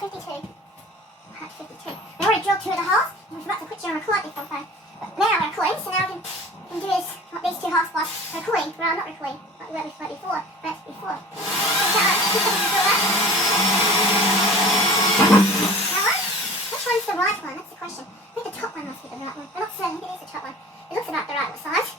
at 52. At 52. We already drilled 2 of the holes. I forgot to put you on record before, so. But now we're recording, so now we can do this, these 2 holes plus recording. Well, not recording, but we were before. But before. Which one's the right one? That's the question. I think the top one must be the right one. I'm not certain. I think it is the top one. It looks about the right size.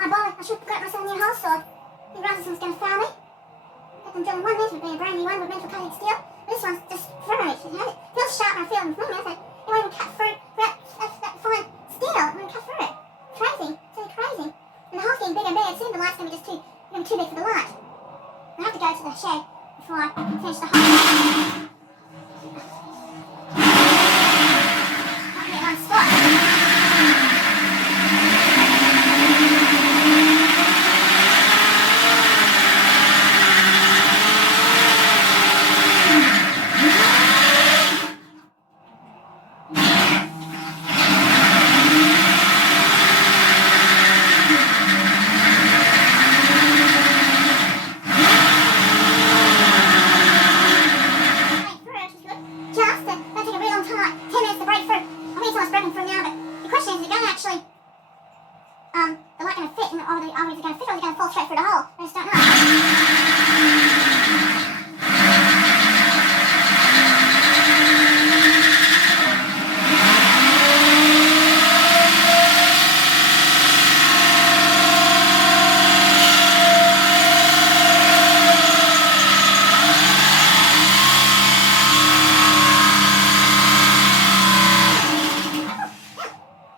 my boy, I should have got myself a new hole saw. The Russell was going to fail me. Let them drill one meant to be a brand new one with metal coated steel. This one's just furry. It feels sharp and I feel it in the fingers. It won't even cut through that fine steel. It won't cut through it. Crazy. It's really crazy. And the hole's getting bigger and bigger. Soon the light's going to be just too big for the light. I have to go to the shed before I can finish the hole. I'll get one spot. The light going to fit, and are they going to fit, or are they going to fall straight through the hole? I just don't know.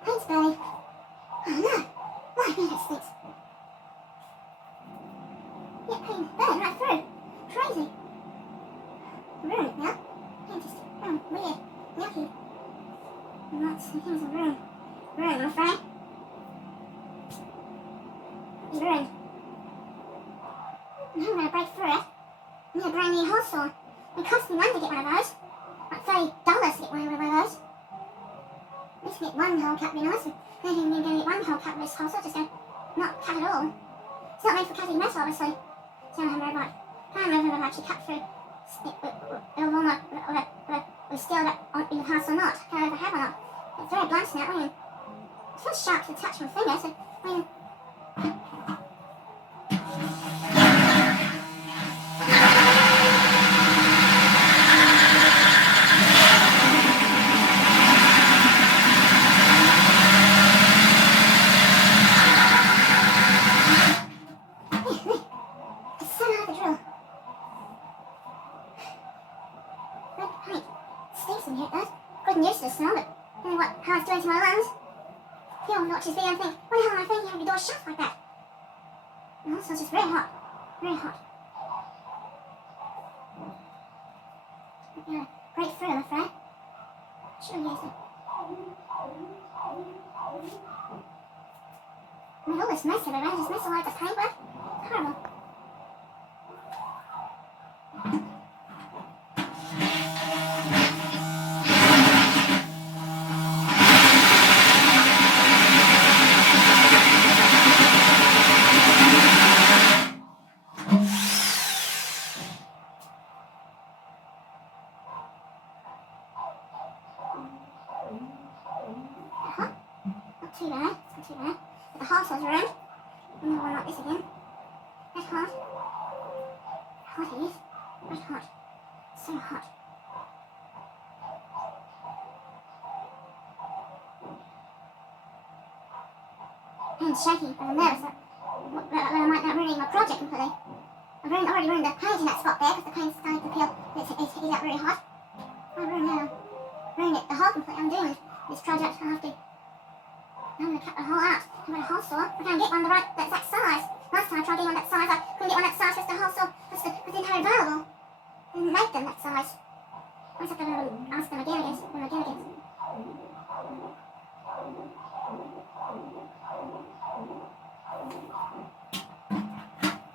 Thanks, Bernie. Oh no. My goodness, stinks. Yeah, pain burn right through. Crazy. Ruined now. Pain just weird. Yucky. Lots of things are ruined. Ruined, I'm afraid. It's ruined. Now I'm going to break through it. I need a brand new hole saw. It cost me money to get one of those. Like $30 to get one of those. At least get one hole cut, be nice. I don't think I'm going to get one hole cut with this hole saw, just not cut at all. It's not made for cutting metal, obviously. So I can't remember if I've actually cut through a walnut with steel in the past or not. I can't remember if I have or not. It's very blunt now, it feels sharp to the touch of my finger, so couldn't use this smell, but I don't know how it's doing to my lungs. People watch this video and think, what the hell am I thinking having your door shut like that? And also it's just very hot. Very hot. I'm gonna break through, I'm afraid. Sure, yes. I mean, all this mess everywhere, this mess of like the paintwork. Horrible. Not too bad, it's not too bad. But the hole saw's ruined. Another one like this again. That's hot. Hot it is. That's hot. So hot. Hands shaking, but I'm nervous that I might not ruin my project completely. I've already ruined the page in that spot there because the paint's starting to peel. It's heated up really hot. I've ruined it, the whole completely. I'm doing this project. I'm going to cut the hole out. I've got a hole saw. I can't get one the exact size. Last time I tried getting one that size, I couldn't get one that size because the hole saw I didn't have it available. I didn't make them that size. I just have to ask them again, I guess. When I get again.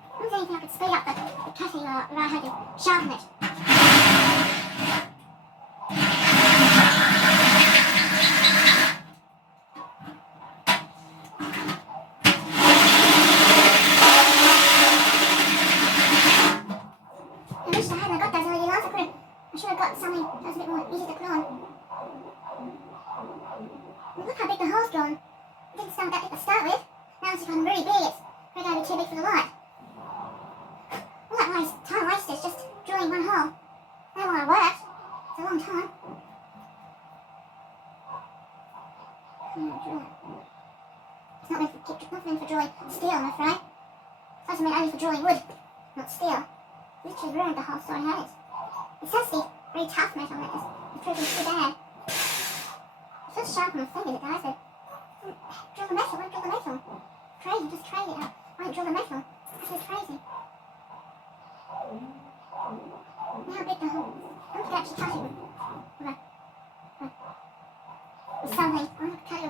I was thinking I could speed up the cutting or I had to sharpen it. I should have got something that was a bit more easy to put on. Look how big the hole's gone. It didn't sound that big to start with. Now it's gotten really big. It's going to be too big for the light. All that time wasted just drilling one hole. I don't want to work. It's a long time. I'm going to drill it. It's not meant to keep not meant for drilling steel, I'm afraid. It's meant only for drilling wood, not steel. Literally ruined the whole story, has it? It's supposed to be really tough metal, and it's proving too bad. It feels sharp on my fingers, it does, but drill the metal, won't drill the metal. Crazy, just crazy. I won't drill the metal. That's just crazy. Now how big the hole. I want to actually cut it with something. I want to cut it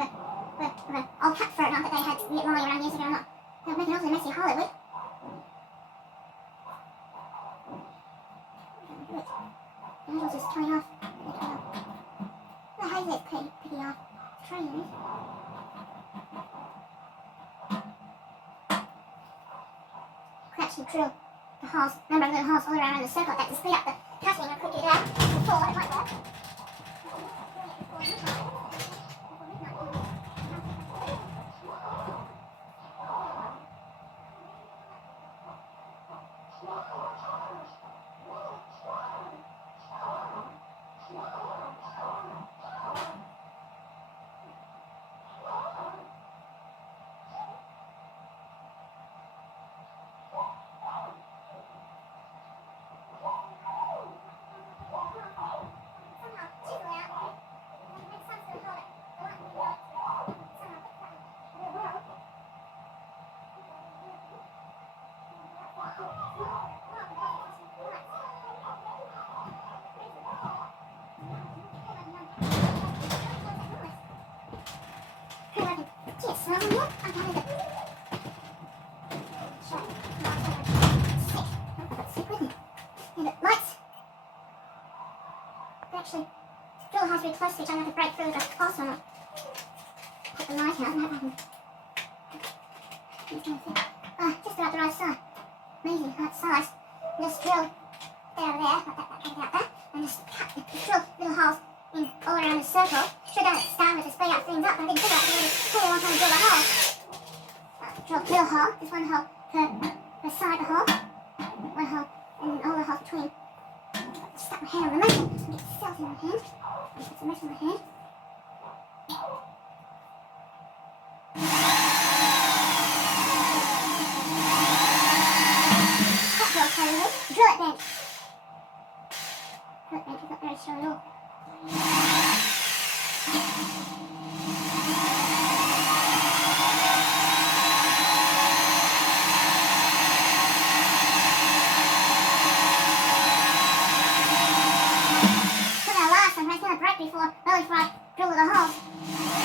with an old cut throat, not that they had it lying around years ago or not. That would make an awfully messy hole, it would. The needle's just coming off. The haze is pretty off. It's crazy, isn't it? Could actually drill the holes, number of little holes all around in the circle like that to speed up the cutting. I could do that before it might work. Actually, drill the holes really close to each other to break through the pulse or not. Put the light out and hope I can. Just about the right side. Amazing, right size. And just drill down there, like that, and just cut, drill little holes in all around the circle. Should have start with to speed up things up, but I didn't do that because it took a long time to drill the hole. Drill little hole, just one hole per side of the hole. One hole, and then all the holes between. Stuck my hand on the metal and get cells in my hand. Put some metal in my hand. That feels okay with it. Drill it bench. Drill it bench is not very strong at all. Before I drill the holes.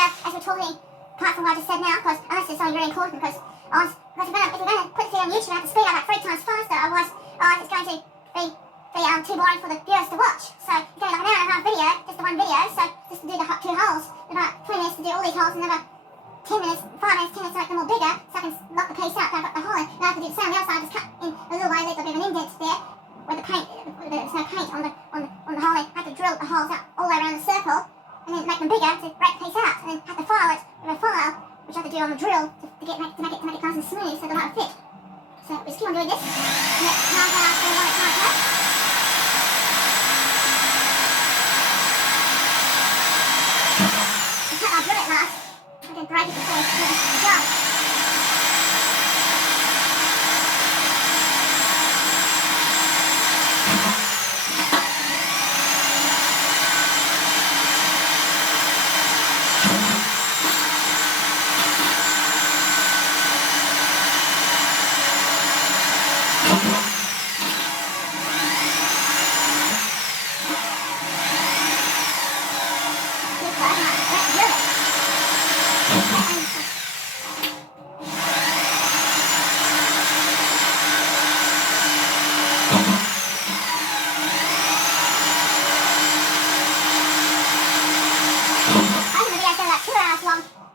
video as we're talking, apart from what I just said now, because unless it's something very important, because if we're going to put this video on YouTube, I have to speed up like 3 times faster, otherwise it's going to be too boring for the viewers to watch. So it's going to be like an hour and a half video, just the one video, so just to do the 2 holes, about 20 minutes to do all these holes, and another 10 minutes, 5 minutes, 10 minutes to make them all bigger, so I can lock the piece out, so I've got the hole in. Now I can do the same on the other side, just cut in a little way, leave a bit of an indent there, where the paint, there's no paint on the hole. I have to drill the holes out all the way around the circle, and then make them bigger to break the piece out, and then have to file it with a file, which I have to do on the drill to make it nice and smooth, so they'll have a fit. So we just keep on doing this, and let's carve out all the way it. I'll drill it last. I can break it before it's finished the job.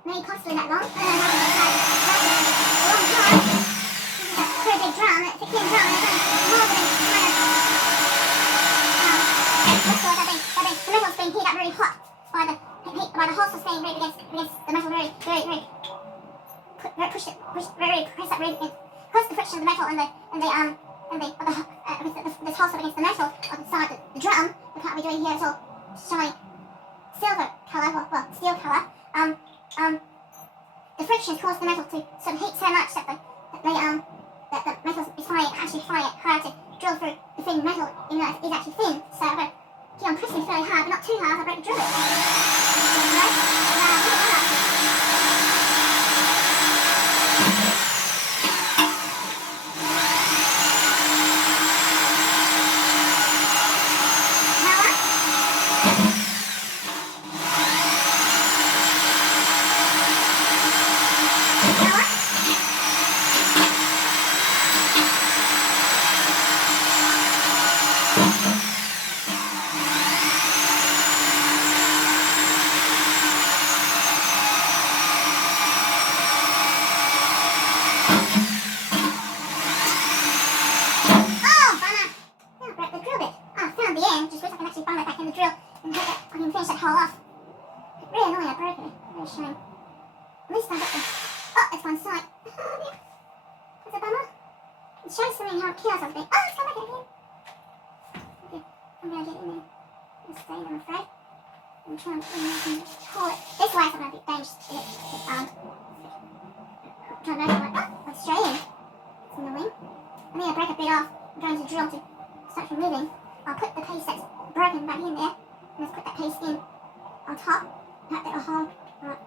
Maybe possibly that long. I don't know how a long time. This is a pretty big drum. It's a tin drum. And it's more than kind of the metal's being heated up really hot by the hot sauce being really against the metal very press up really because the friction of the metal and the this hot sauce against the metal on the side of the drum. The part we're doing here is all showing silver colour, well steel colour. The friction caused the metal to sort of heat so much that the metal is actually finding it hard to drill through the thin metal, even though it is actually thin. So I've got to keep on pressing fairly hard, but not too hard, I'll break the drill shame. At least I got the... Oh, it's one side. That's a bummer. It shows something how chaos I was being... Oh, let's go back again. Okay, I'm going to get in there. It's staying, I'm afraid. I'm trying to hold it this way so I'm going to be dangerous. I'm trying to make it like... Oh, it's straight in. It's in the wing. And then I break a bit off. I'm going to drill to start removing. I'll put the piece that's broken back in there. And let's put that piece in on top. That little hole. Right.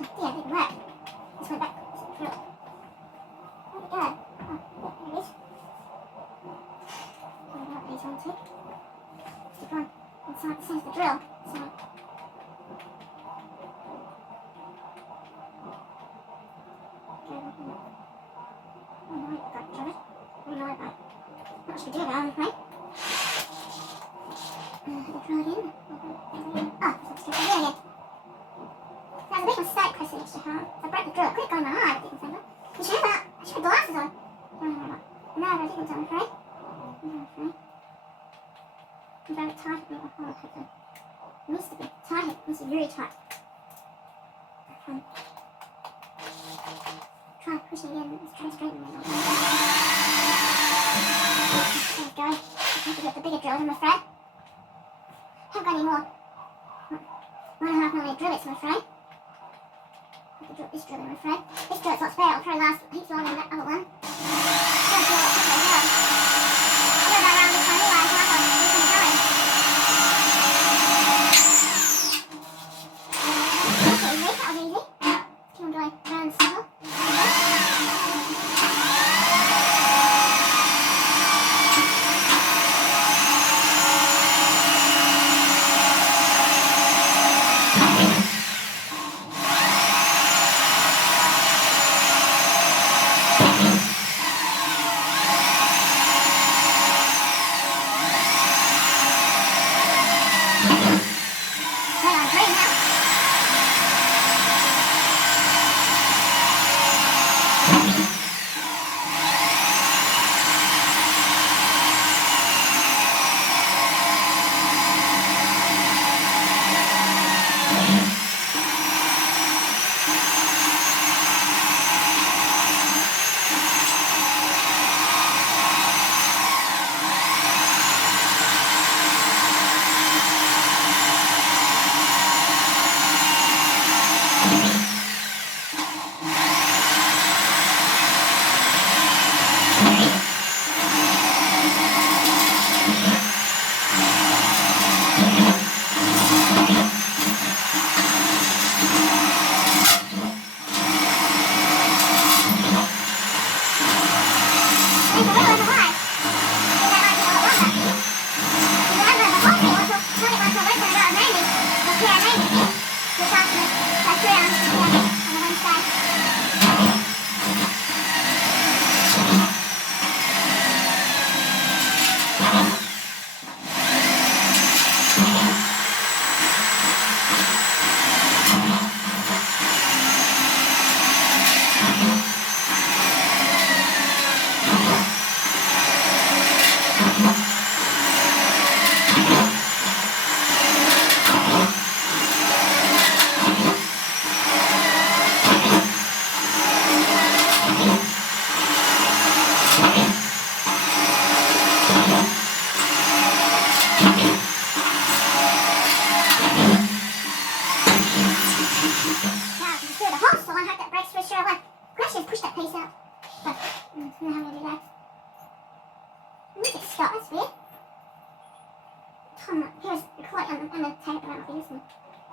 Yeah, it didn't work. Just went back. Drill. Where'd it go? Oh, there it is. I'll put these on too. Stick on inside the centre of the drill. So. Oh no, I've got to drill it. Oh no, I've got not much to do about it, right? Drill it in. Oh, let's do it again. That was a big mistake pressing extra hard. I broke the drill. It could have gone in my eye, I didn't think. You should have that. I should have glasses on. No, I didn't, I'm afraid. I'm very tight with the hole. It needs to be tight. It needs to be really tight. Try pushing it in. Let's try straightening it. There we go. I have to get the bigger drill, I'm afraid. I haven't got any more. 1.5 millimeter drillets, I'm afraid. I have to drill this drill, I'm afraid. This drillet's not spare, it'll probably last heaps longer than that other one. I'm going to go around this one anyway, so I've got to keep on going. That was easy. Keep on going around the circle. Now how do I do that? Look at Scott, that's weird. Here's the record and the tape around this one.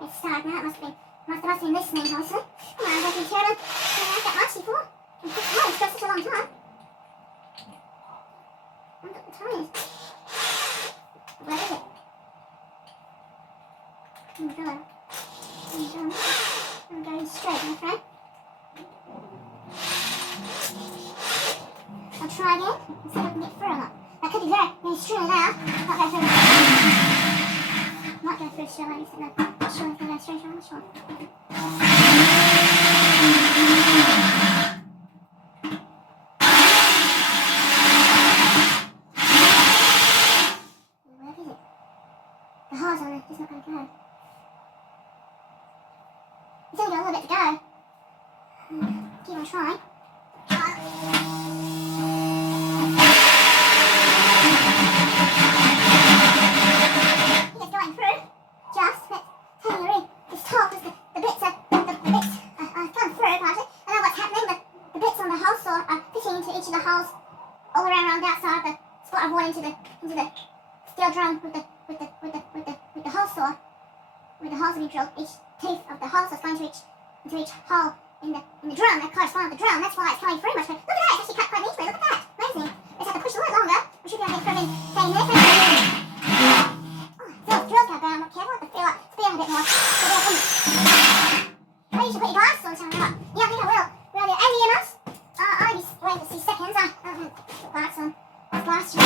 It's started now, it must have been listening, obviously. Come on, I can hear it. I've got much before. Oh, it's got such a long time. I've got the time. Where is it? I'm going straight, my friend. I'll try again and see if I can get through or not. That could be very extremely loud. Not go through. Might go through straight away. No, not sure if I go straight away. I'm not sure. Where is it? The hard's on it. It's not going to go. It's only got a little bit to go. Keep on trying. It's going through. Just, but telling you really, it's tough because the bits are gone through part of it. I know what's happening. The bits on the hole saw are fitting into each of the holes all around the outside of the spot of wood into the steel drum with the hole saw. Where the holes have been drilled, each teeth of the hole saw is going into each hole in the drum that corresponds with the drum. That's why it's coming through much better. Look at that, it's actually cut quite neatly. Look at that. Amazing. Just have to push a little longer. We should be able to get through in 10 minutes. Oh, it feels good, but I'm not careful. I feel like speed a bit more. Maybe you should put your glasses on something like that. Yeah, I think I will. Will I do 80 EMFs? I'll be waiting to see seconds. I don't have put glasses on. That's last year.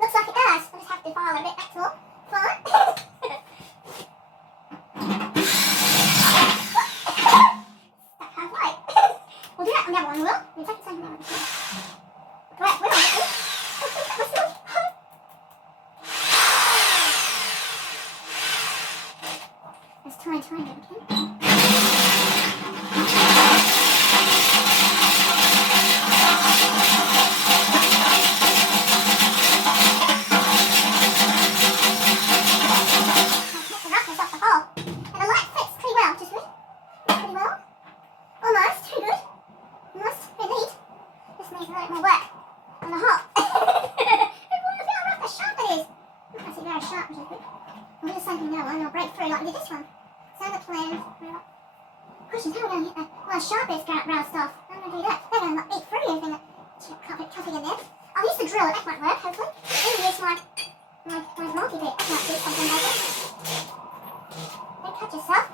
Looks like it does. I just have to file a bit, that's all. Fine. Stuck halfway. We'll do that on the other one, will? We'll take the same one. Right, we're on it. Let's try and get it, okay? Questions, how are we going to get the sharpest round stuff? How am I going to do that? They're going to eat through everything that's cutting in there. I'll use the drill, that might work, hopefully. Maybe use my multi-bit. I can't do something like this. Don't cut yourself,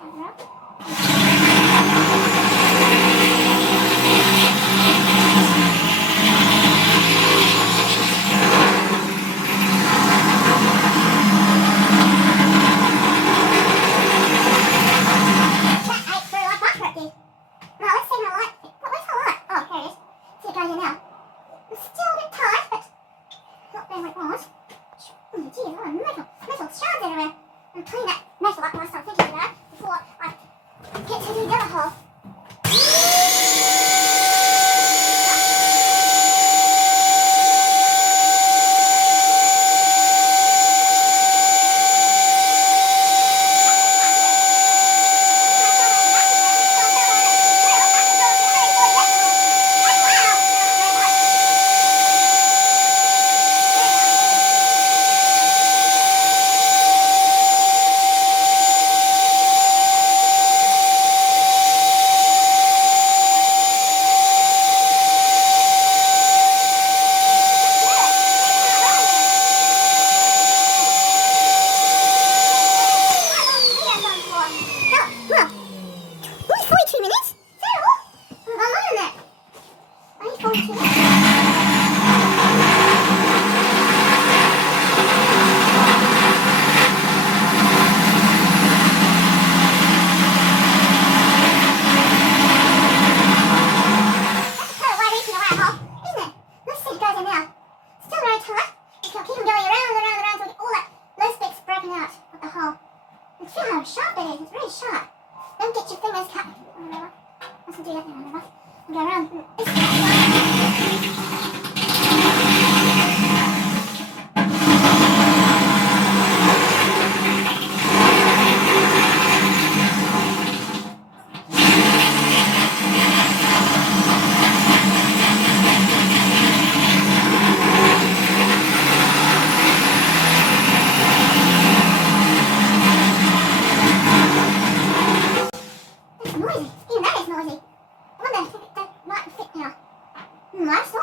I'm cleaning that metal up whilst I'm thinking of that before I get to the other hole.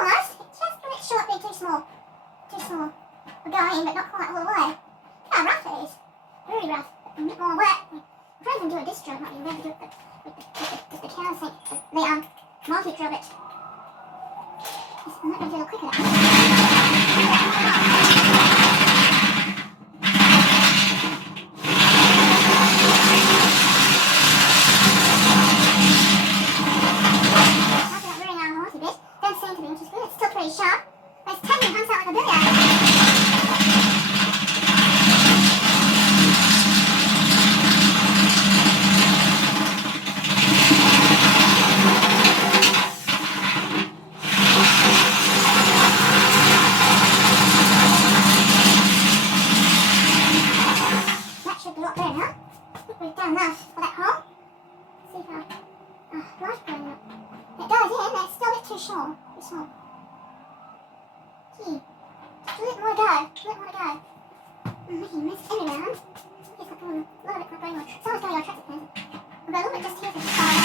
almost. It's just a bit short, being too small. Too small. We're going, but not quite all the way. Look how rough it is. Really rough. A bit more wet. I'm trying to do a disc job, not even do it with the countersink, the multi-job it. I'm not going to do it quicker. Sharp, but it's taking comes out like a billiard. That should be a lot better now. I think we've done enough for that hole. Let's see if light's going up. It goes in, but it's still a bit too short. Too small. Gee, just a little more to go. I'm making a mess everywhere, huh? It's like a lot of it not going on. Someone's going on traffic fence. We'll go a little bit just here for the side.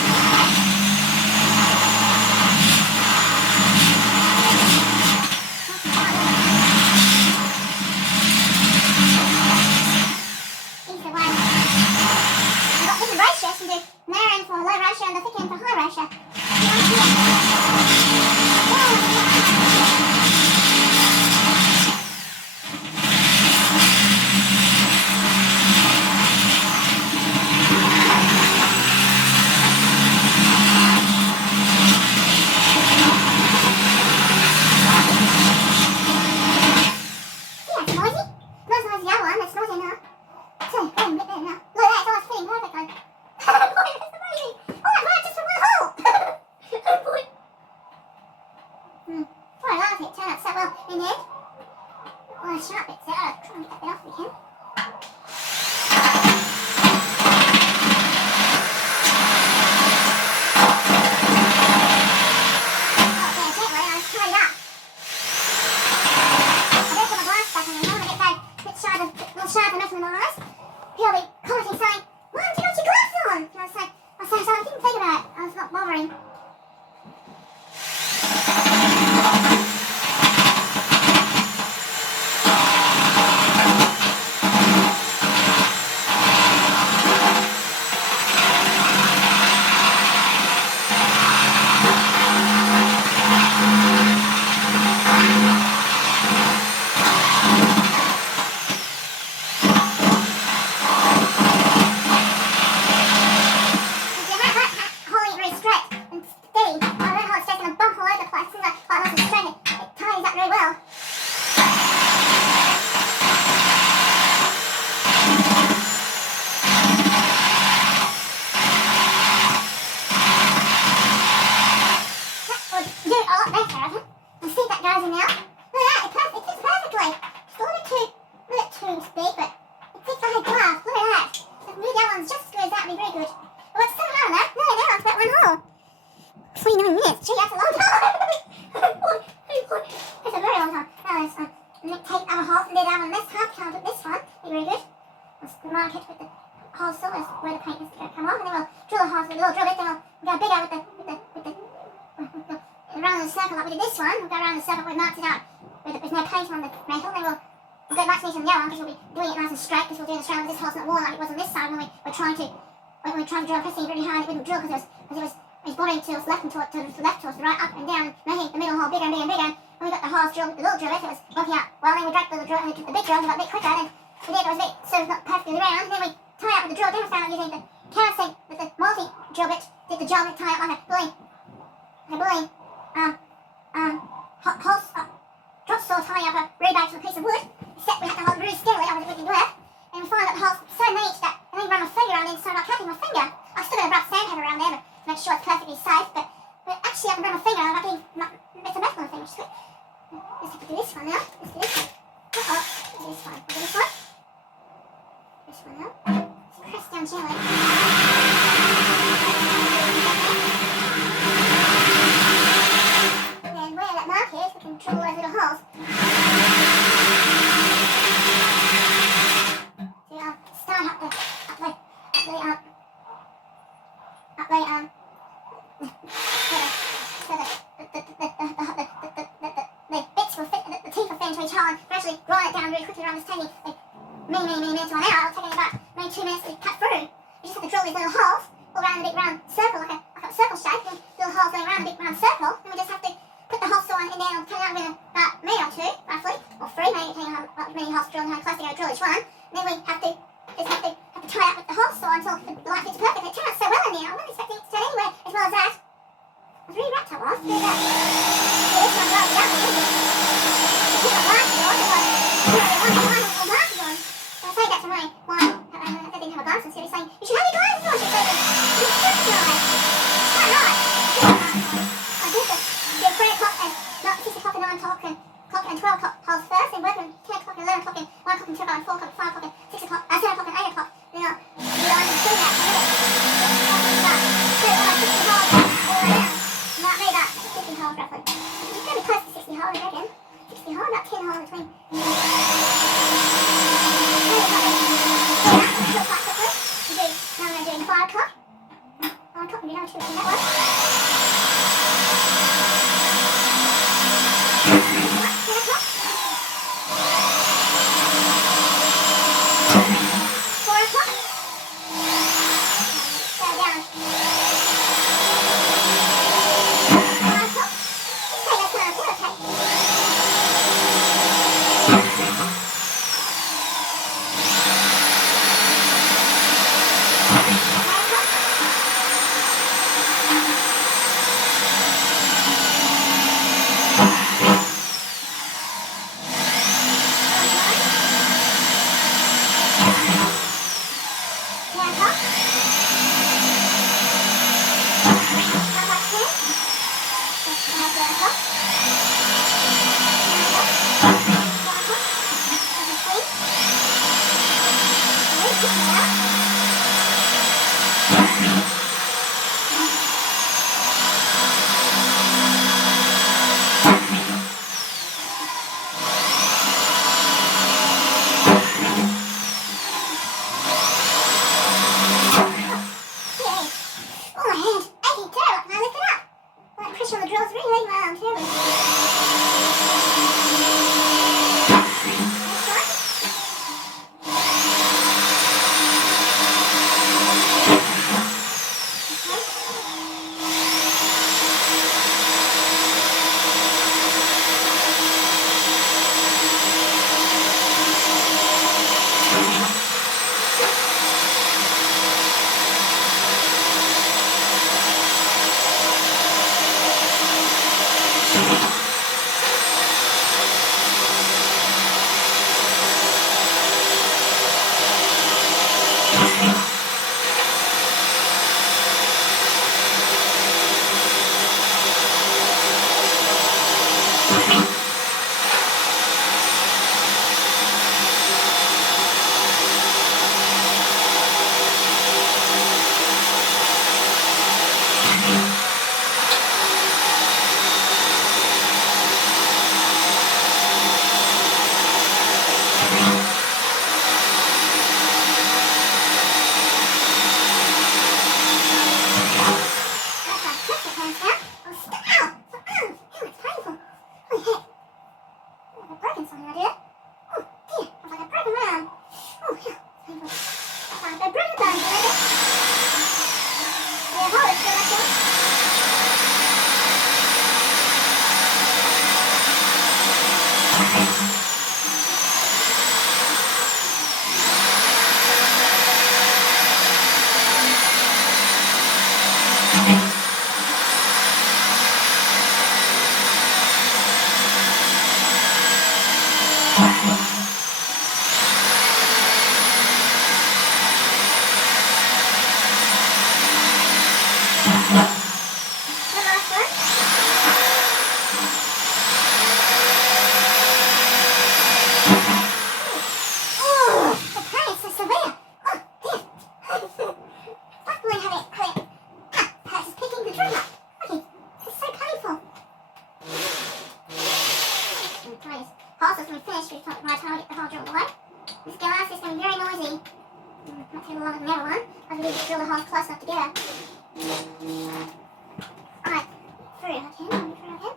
Easy way. We've got different ratios. You can do narrow end for low ratio and the thick end for high ratio. Sharp bits there. I'll try and get that off if we can. Oh, there's that way. I was tied up. I better put my glass back on. I don't want to get that bit sharp, a little sharp enough in my eyes. He'll be commenting saying, "Why haven't you got your glasses on?" And I was saying, so I didn't think about it. I was not bothering. Circle like we did this one, we'll go around the circle, we've marked it out with no paint on the mantle, then we'll go back to this on yellow because we'll be doing it nice and straight because we'll do the straight with this hole's not worn like it was on this side when we were trying to drill and pressing really hard. It wouldn't drill because it was boring to us left and to the left, to us, right, up and down, making the middle hole bigger and bigger and bigger. When we got the holes drilled with the little drill bit, it was working out well. Then we dragged the little drill and we took the big drill and we got a bit quicker. Then we did, it was a bit sort of not perfectly round. Then we tie up with the drill. Then we found out using the countersink with the multi drill bit, did the job and tie up like a bullying drop saw tying up a rebate to a piece of wood, except we had to hold it really steadily over the wicked work, and we find that the hole's so neat that I need to run my finger around the inside without cutting my finger. I've still got a rough sandpaper around there to make sure it's perfectly safe, but actually I can run my finger without getting bits of metal on the finger, which is good. Let's have to do this one now. Let's do this one. Uh-oh. Let's do this one. Do this one. This one now. Just press down gently. And where that mark is, we can drill all those little holes. So start up the to each hole and gradually roll it down really quickly around this tiny, like, many minutes to an hour. It'll take about maybe 2 minutes to cut through. You just have to drill these little holes all around the big round circle, like a circle shape, and little holes going around the big round circle. And we just have to put the hole saw in there and cut it out within about a minute or two, roughly, or 3, maybe depending on how many holes to drill and how close they go to drill each one. And then we have to tie it up with the hole saw until the light fits perfect. It turned out so well in there. I wasn't expecting it to turn anywhere as well as that. I was really wrapped, I was. This one drives it out a little bit. It's not glasses on, it was. One glasses on. So I say that to my wife. I didn't have a glasses, so he was saying, you should have your glasses on. She said, you should do it. It's quite right. I did the 3 o'clock and not 6 o'clock and 9 o'clock and 12 o'clock holes first, and working 10 o'clock and 11 o'clock and 1 o'clock and 2 o'clock and 4 o'clock and 5 o'clock and 6 o'clock, 7 o'clock and 8 o'clock. You know, I was doing that for a minute. So almost 60 holes all around. Might be about 50 holes roughly. It's going to be close to 60 holes, I reckon. 60 holes, about 10 holes between. Quite quickly. Now I'm doing 5 o'clock. 5 o'clock, maybe another 2 o'clock, that one. 10 o'clock. 4 o'clock. Go down. 5 o'clock. Hey, that's not a water tank. 5 o'clock. drill the holes close enough together. Alright, through it I can. Through it I can.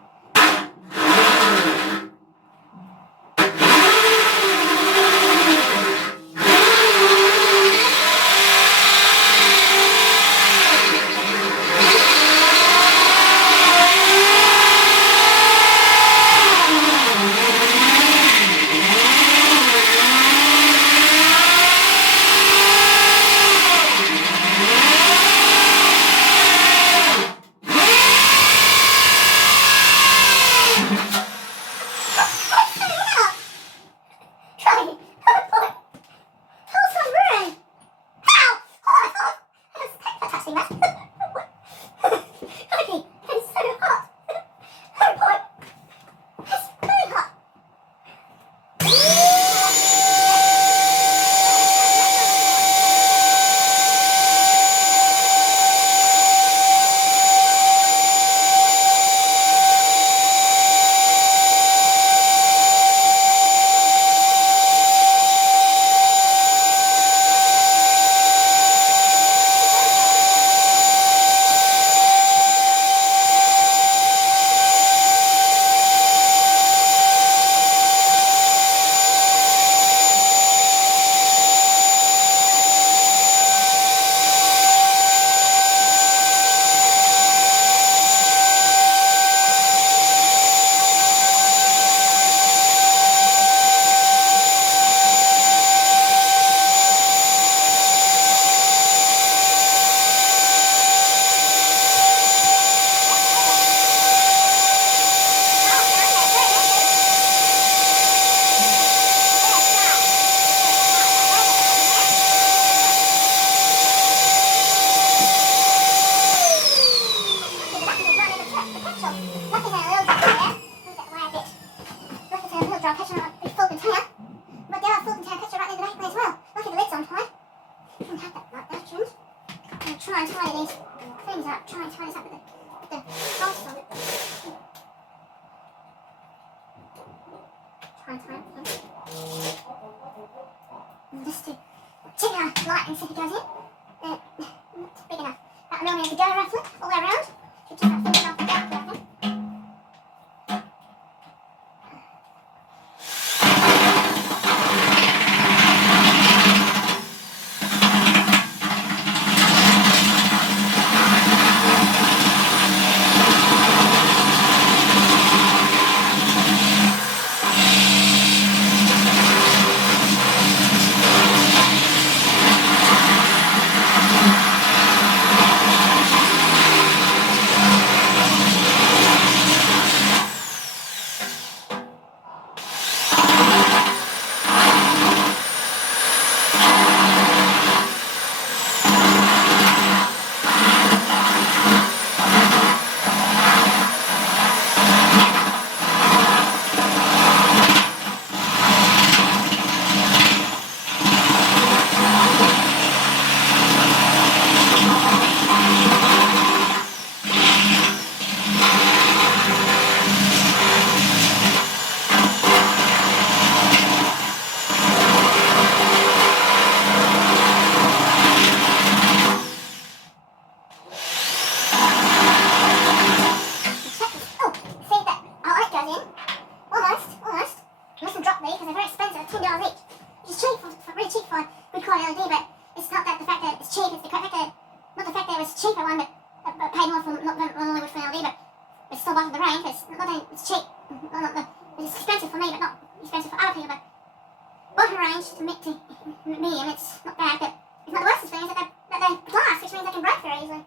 extra petrol on a big full container. But there are full container petrol right near the back of me as well. Lucky the lid's on tight. I can have that like that trimmed. I'm going to try and tidy these things up. Try and tidy this up with the bolts on. Try and tie it in. And just to check our light and see if it goes in. It's big enough. About a millimetre to go roughly, all the way around. Should take that finish off the back, I think. Medium, it's not bad, but it's not the worst thing is that they're glass, which means they can break very easily.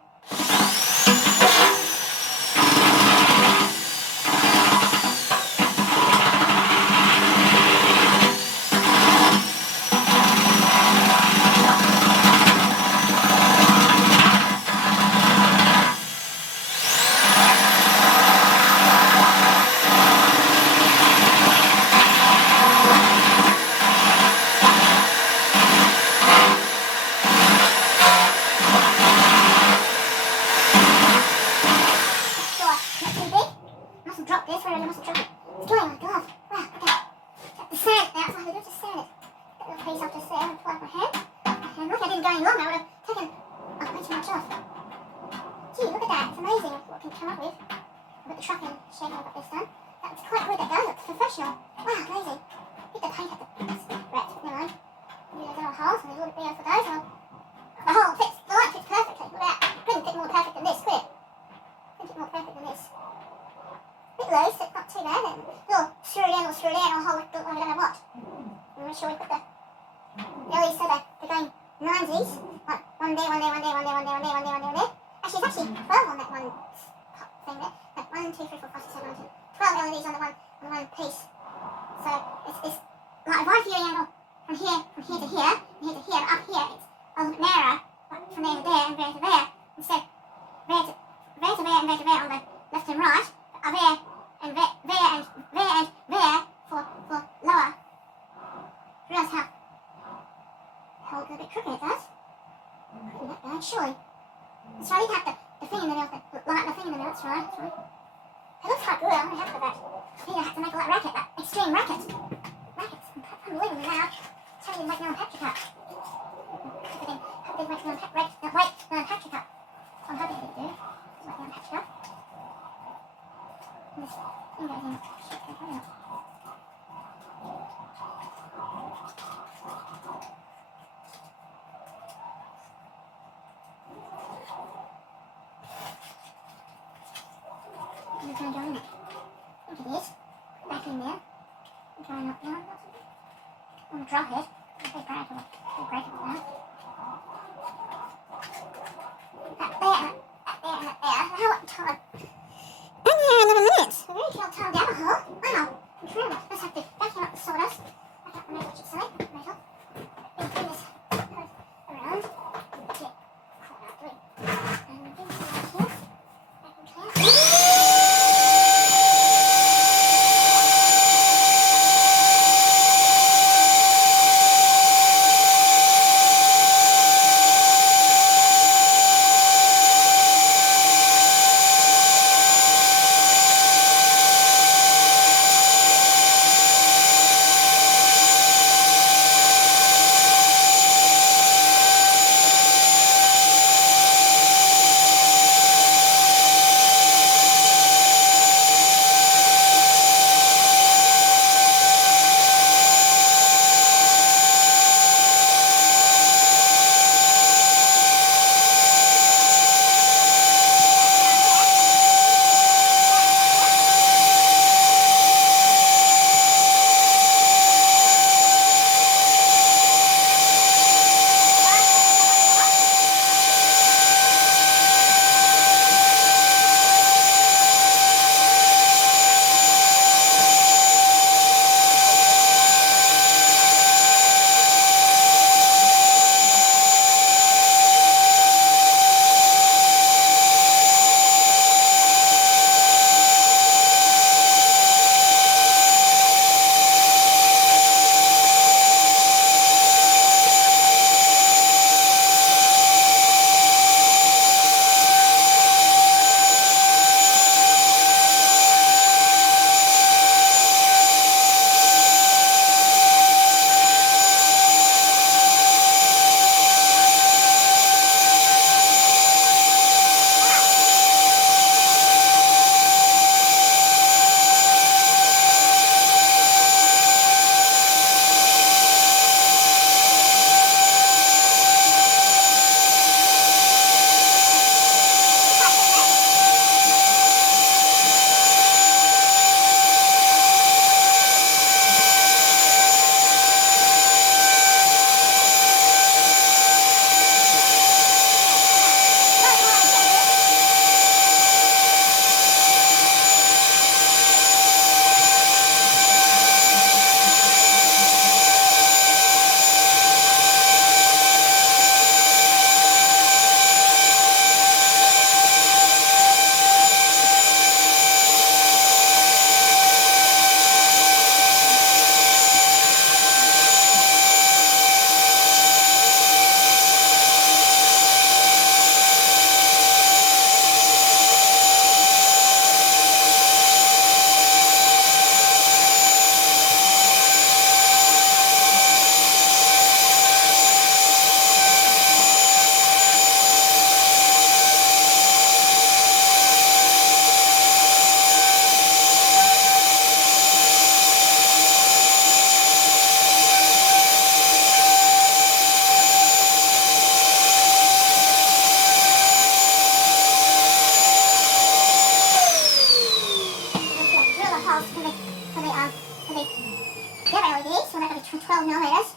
12 millimeters,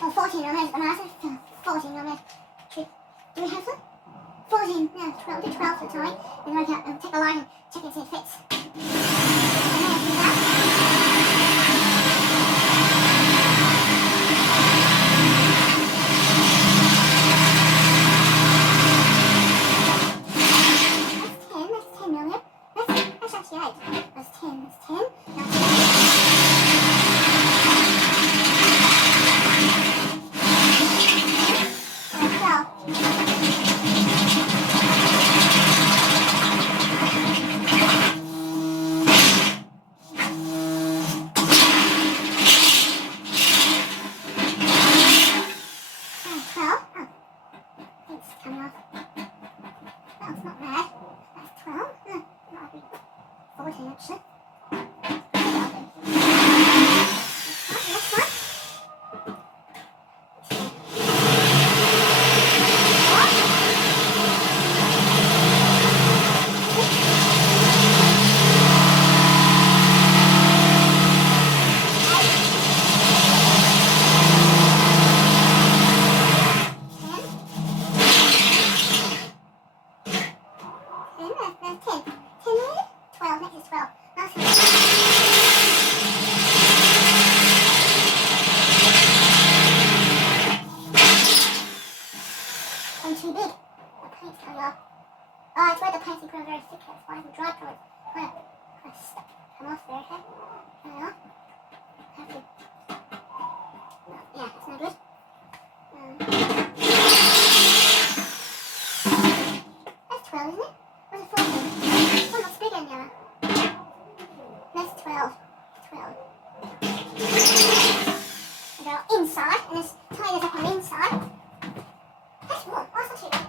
or 14 millimeters at the marathon. 14 millimeters. Do we have some? 14, yeah, 12, do 12 for the time, and then we can take a line and check it and see if it fits. And then do that. That's 10 millimeters. That's actually 8. That's 10, that's 10. Now 10. Too big. The paint's coming off. Oh, it's where the paint's becoming very thick. That's why the dry colors kind of stuck. Come off there, okay? Coming off. Have to. Yeah, it's no good. That's 12, isn't it? Or is it 14? This one looks bigger than the other. That's 12. 12. I go inside, and this tiny up on the inside. That's warm. Oh, it's not too bad.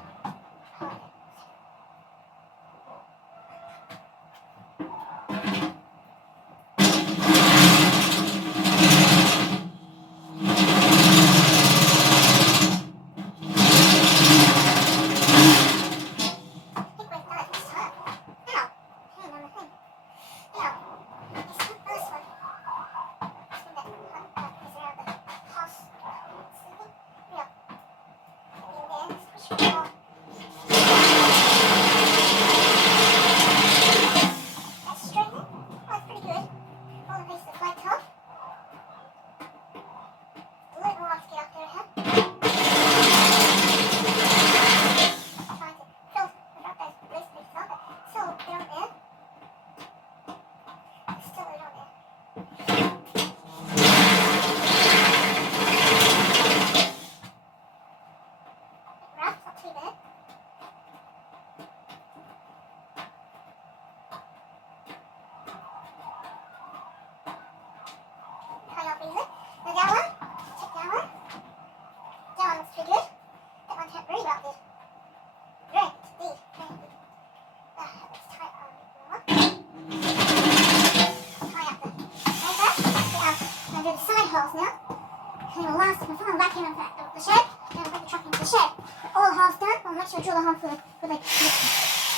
Make sure I drill a hole for the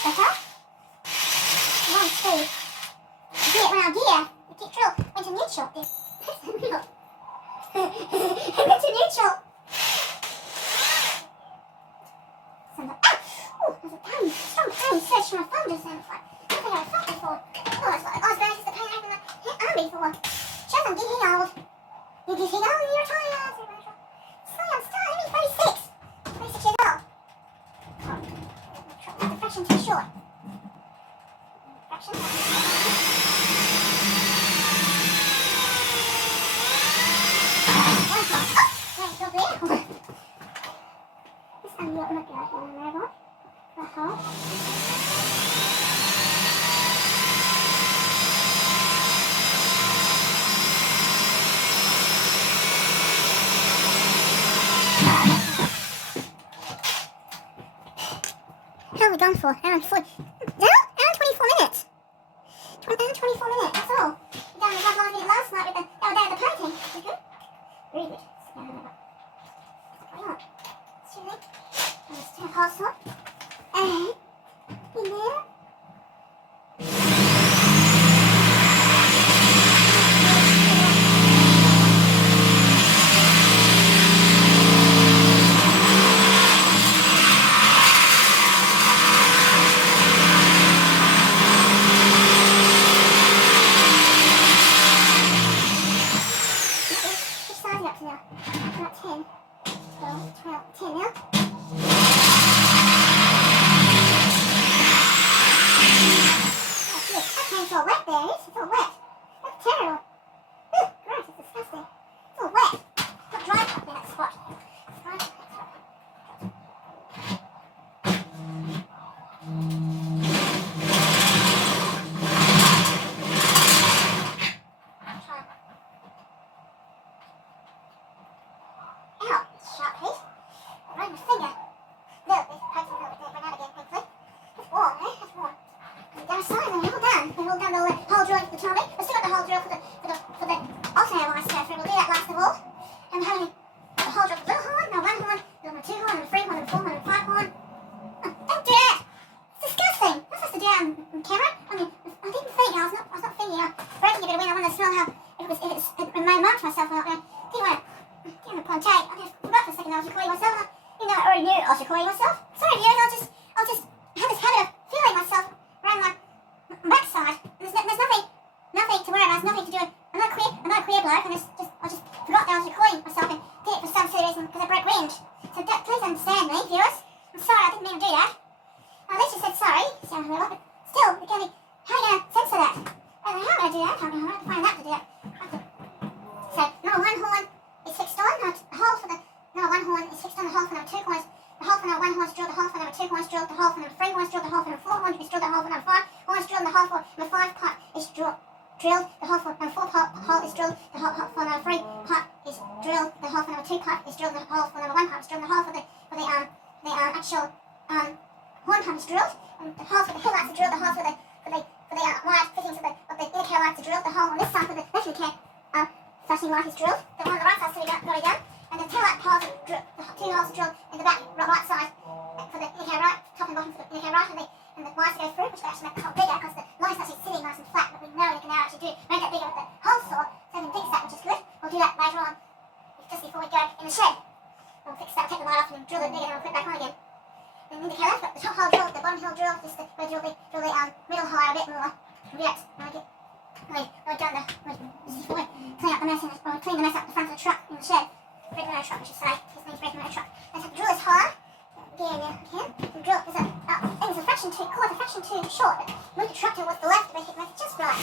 cutter. One speed. Get it around here. You keep drill. Went to neutral. That's the real. It went to neutral. Oh, there's a pain. Strong pain surged from my thumb just then. It's like, I don't think I felt before. Oh, it's like, I was going to the pain I had in the arm before. Shows I'm getting old. You're getting old and you're tired. So I'm still only 36. 36 years old. The fraction too short. Fraction. This time you look at it in there, the hole. How are we gone for? Around 24 minutes. Around 24 minutes, that's all. We done the vlog I did last night with the other day of the painting. You good? Really good. Let's turn the pulse up. And in there. about 10, 12, 12, 10 now. That's good. Okay, it's all wet there, is it? It's all wet. That's terrible. Ugh, gross, it's disgusting. It's all wet. It's not dry up in that spot. It's dry up in that spot. Ow, it's sharp heat. Right in my finger. Look, there's pokes a little bit there, but now again, thankfully. It's warm, eh? It's warm. The other side, they're all done. They're all done the hole drill for the tummy. We've still got the hole drill for the alternator wires to go through. We'll do that last of all. And we're having the hole drill for the little horn, now one horn, the two horn, and the three horn, and the four horn, and the five horn. Oh, don't do that! It's disgusting! I'm not supposed to do that on camera. I mean, I didn't think, I was not thinking, breaking a bit of wind. I wanted to smell how it remained marked myself. I didn't want to point out. I just forgot for a second I was recording myself. You know, I already knew I was recording myself. Sorry, viewers, I'll just have this habit of feeling myself around my backside. There's nothing to worry about. There's nothing to do. I'm not a queer bloke. I just forgot that I was recording myself and did it for some silly reason because I broke wind. So please understand me, viewers. I'm sorry, I didn't mean to do that. At least you said sorry, so but still, how are you going to censor that? I don't know how I'm going to do that. I don't know how to find out to do that. So, number one horn is fixed on. The hole for the number one horn is fixed on. The hole for number two horn is the hole for number one horn is drilled. The hole for number two horn is drilled. The hole for number three horn is drilled. The hole for number four horn is drilled. The hole for number five horn is drilled. The hole for number five part is drilled. The hole for number four hole is drilled. The hole for number three part is drilled. The hole for number two part is drilled. The hole for number one part is drilled. The hole for the actual horn pump is drilled. And the hole for the headlights are drilled. The hole for the wire fittings of the inner care lights are drilled. The hole on this side for the left inner care flashing light is drilled. The one on the right side is already done. And the tail light holes are drilled. The two holes are drilled in the back right side for the inner care right, top and bottom for the inner care right, and the wires to go through, which will actually make the hole bigger because the light's actually sitting nice and flat. But we know we can now actually make that bigger with the hole saw, so we can fix that, which is good. We'll do that later on, just before we go in the shed. We'll fix that, take the light off and drill it bigger, and we'll put it back on again. And in the care left, the top hole drilled, the bottom hole drilled, just we'll drill the middle hole out a bit more. We'll do that. We're done before we clean up the mess, or clean the mess up the front of the truck in the shed. Breaking motor truck, I should say. His name's breaking motor truck. Let's have to drill this hole. Again, the drill is a fraction too short, but move the truck towards the left to make it just right.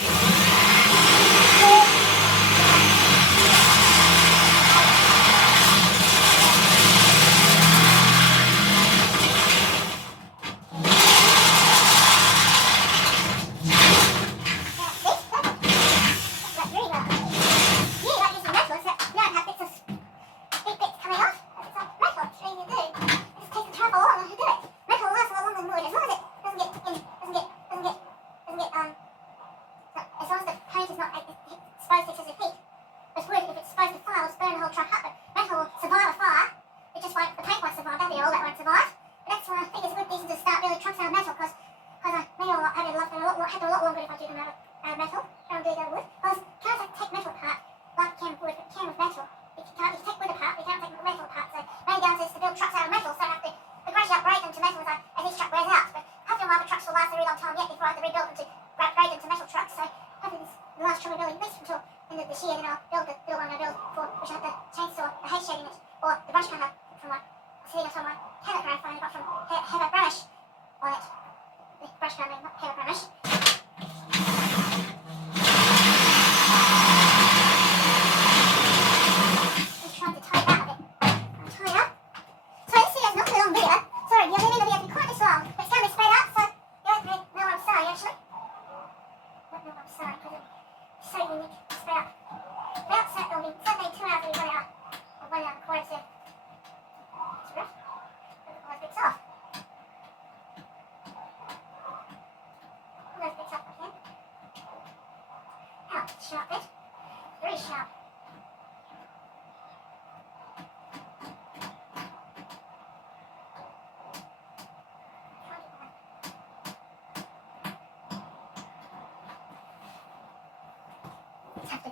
Sharp bit. Very sharp. Have to